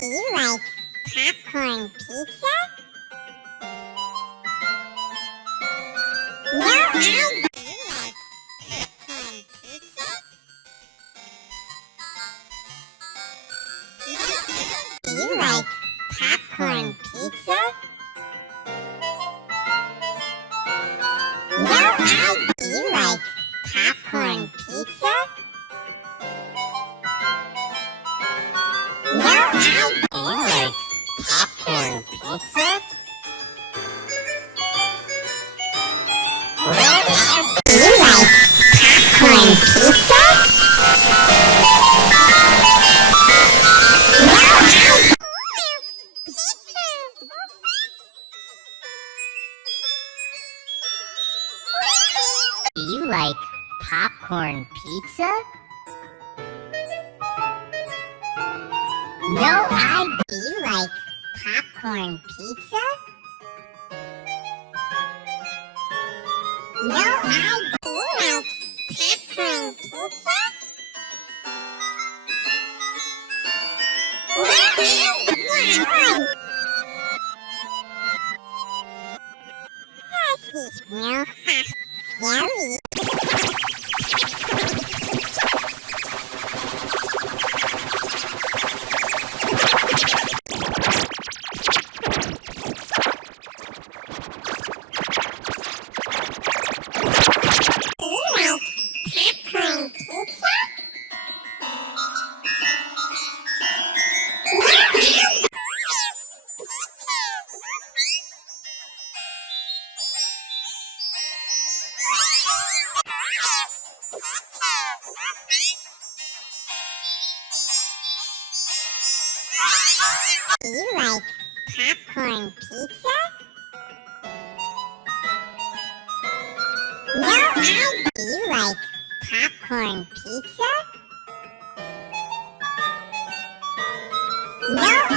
Do you like popcorn pizza? No, I do. You like popcorn pizza? No, I do. You like popcorn pizza? No, I do. You like popcorn pizza? No, I do. You like popcorn pizza? Do you like popcorn pizza? No, I do. Do you like popcorn pizza? No, I do. Do you like popcorn pizza? No, I do. Klasky smell yummy. Do you like popcorn pizza? No, I do. Do you like popcorn pizza? No, I do.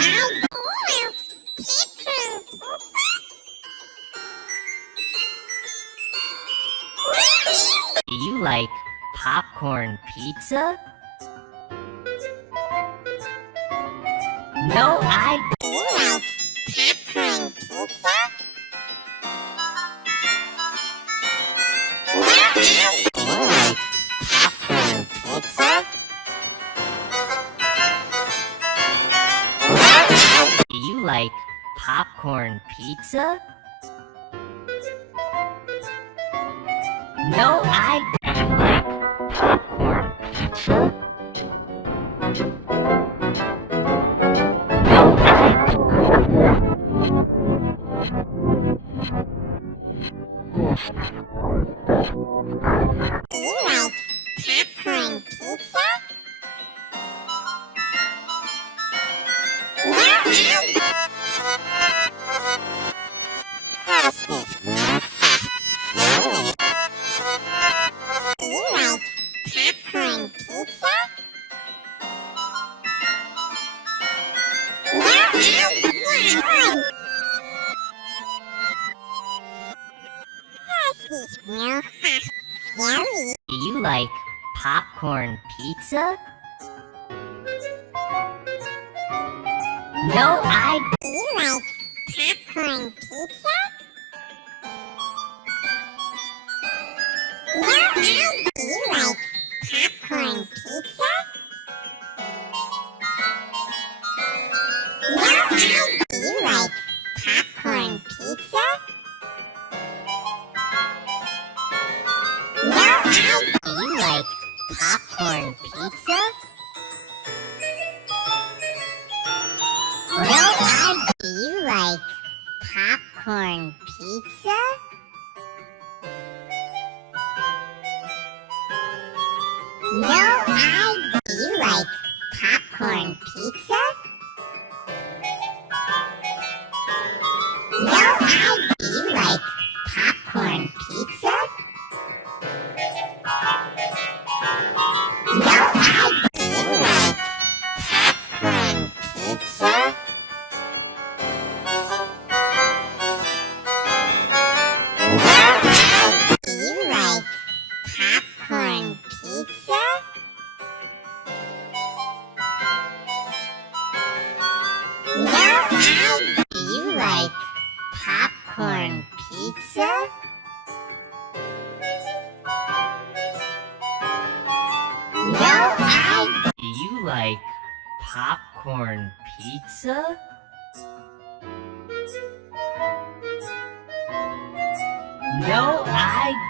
Do you like popcorn pizza? No, I do. Do you like popcorn pizza? No, I do. Do you like popcorn pizza? No, I do. Do you like popcorn pizza? No, I do. Do you like popcorn pizza? No, I do. Do you like popcorn pizza? No, I do. Do you like popcorn pizza? No, I do. Yummy. Do you like popcorn pizza? No, I do. Do you like popcorn pizza? No, I do. Do you like popcorn pizza? No, I do. Do you like popcorn pizza? No, I do. Do you like popcorn pizza? No, I do. Do you like popcorn pizza? No, I do. Do you like popcorn pizza? No, I do. Do you like popcorn pizza? No, I do. Do you like popcorn pizza? popcorn pizza? No, I... Do you like popcorn pizza? No, I